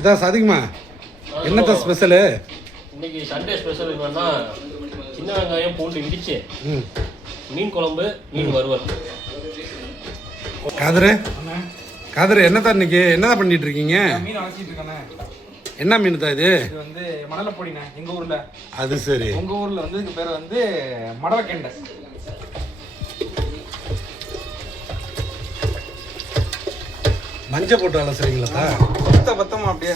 இதான் சாதிக்குமா என்னத்த ஸ்பெஷலு? இன்னைக்கு சண்டே ஸ்பெஷல் என்னன்னா சின்ன வெங்காயம் பூண்டு இடிச்சு மீன் குழம்பு மீன் வறுவல். காதரு காதரு என்னதான் இன்னைக்கு என்னதான் பண்ணிட்டு இருக்கீங்க? மீன் வளர்த்திட்டு இருக்கானே. என்ன மீன் தான் இது? இது வந்து மணலை பொடிண்ணே எங்க ஊர்ல. அது சரி. உங்க ஊர்ல வந்து இதுக்கு பேர் வந்து மடவக்கெண்டை. மஞ்சள் போட்டு அலசுறீங்களா? பத்தமா அப்படியே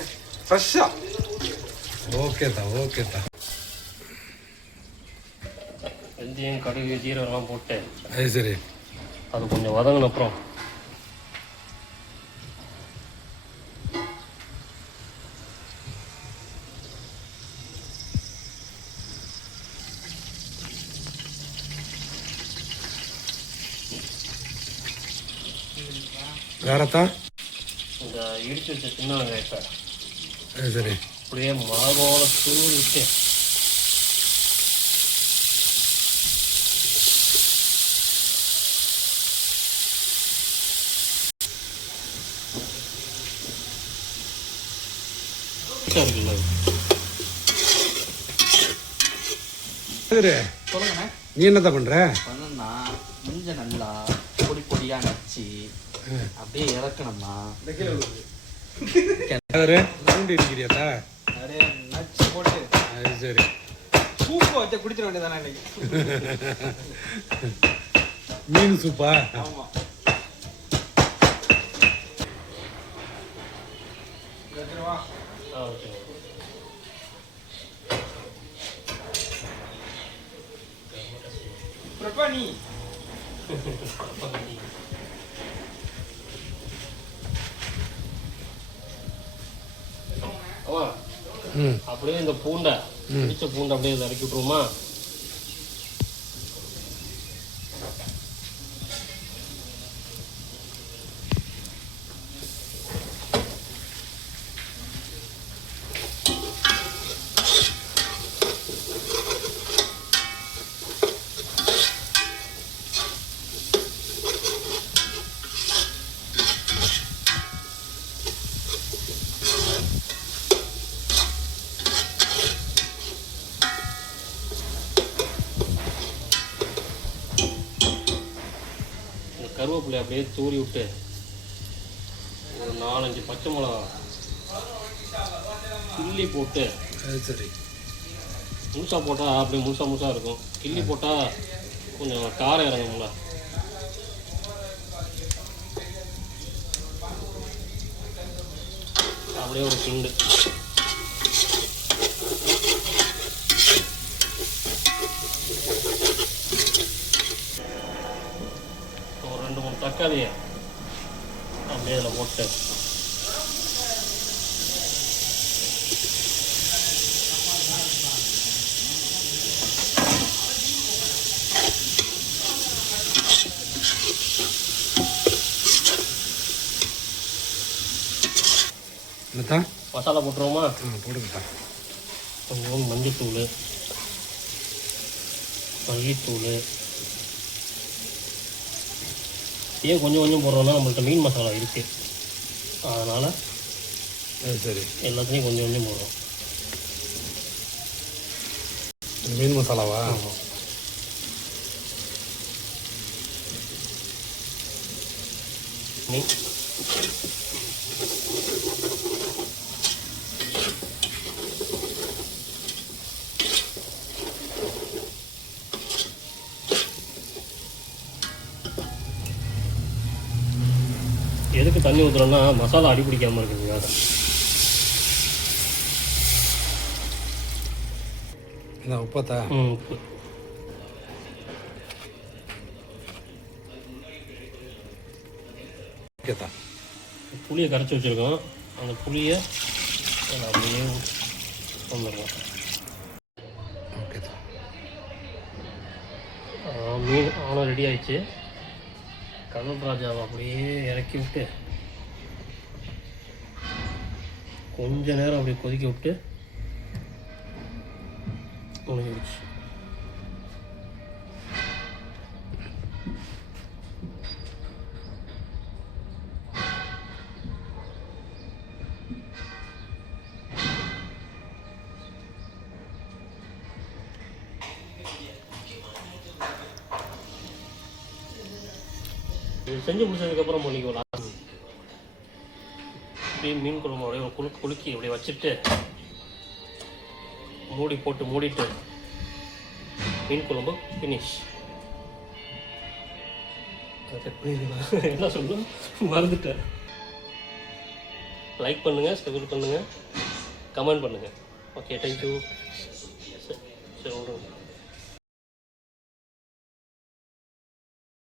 ஃப்ரெஷ்ஷா. ஓகேதா ஓகேதா. வெந்தயம் கடுகு ஜீரகம்லாம் போட்டு அது சரி. அது கொஞ்சம் வதங்கின அப்புறம் வேறத்தான் இந்த இடிச்சு வச்ச சின்ன வெங்காயத்தை அது சரி அப்படியே மாவோட தூவிட்டு சொல்லுங்கண்ணே. நீ என்னதான் பண்ற? பண்ணா மஞ்சள் நல்லா பொடி பொடியா நச்சு அப்படியே இறக்கணும்னா பூண்டு இருக்கிறியாத்தா? அப்படியே நச்சு போட்டு அது சரி. சூப்பை வச்சு குடிச்சிட வேண்டியதானே இன்னைக்கு. மீன் சூப்பா? ஆமா. பிரபானி அப்படியே இந்த பூண்டை பிடிச்ச பூண்டை அப்படியே இறக்கி விட்டுருமா? கருவேப்பிலை அப்படியே தூரி விட்டு ஒரு 4-5 பச்சை மிளகா கிள்ளி போட்டு அது சரி. முழுசா போட்டால் அப்படியே முழுசா இருக்கும். கிள்ளி போட்டால் கொஞ்சம் காரம் இறங்கும்ல. அப்படியே ஒரு கிண்டு ஒரு 2-3 தக்காளியை அப்படியே இதில் போட்டு என்னத்தான் மசாலா போட்டுருவோமா? போடுங்கப்பா. கொஞ்சம் மஞ்சத்தூள், மல்லித்தூள். ஏன் கொஞ்சம் போடுறோன்னா நம்மள்ட்ட மீன் மசாலா இருக்குது, அதனால் அது சரி. எல்லாத்துலேயும் கொஞ்சம் போடுறோம். மீன் மசாலாவா? ஆமாம். மீன் எதுக்கு தண்ணி ஊற்றுறோன்னா மசாலா அடி பிடிக்காமல் இருக்குதுங்க. உப்பத்தா? உப்பு. ஓகேதா. புளியை கரைச்சி வச்சுருக்கோம், அந்த புளியை அப்படியே வந்துடுறோம். ஓகேதா. மீன் ஆனால் ரெடி ஆயிடுச்சு. கடல் ராஜாவை அப்படியே இறக்கி விட்டு கொஞ்ச நேரம் அப்படியே கொதிக்க விட்டு முடிஞ்சிடுச்சு. இது செஞ்சு முடிச்சதுக்கப்புறம் பண்ணிக்கலாம். அப்படியே மீன் குழம்பு அப்படியே ஒரு குலுக்கி அப்படியே வச்சுட்டு மூடிட்டு மீன் குழம்பு ஃபினிஷ். என்ன சொல்லணும் மறந்துட்டேன். லைக் பண்ணுங்கள், சப்ஸ்கிரைப் பண்ணுங்கள், கமெண்ட் பண்ணுங்கள். Okay, thank you. சரி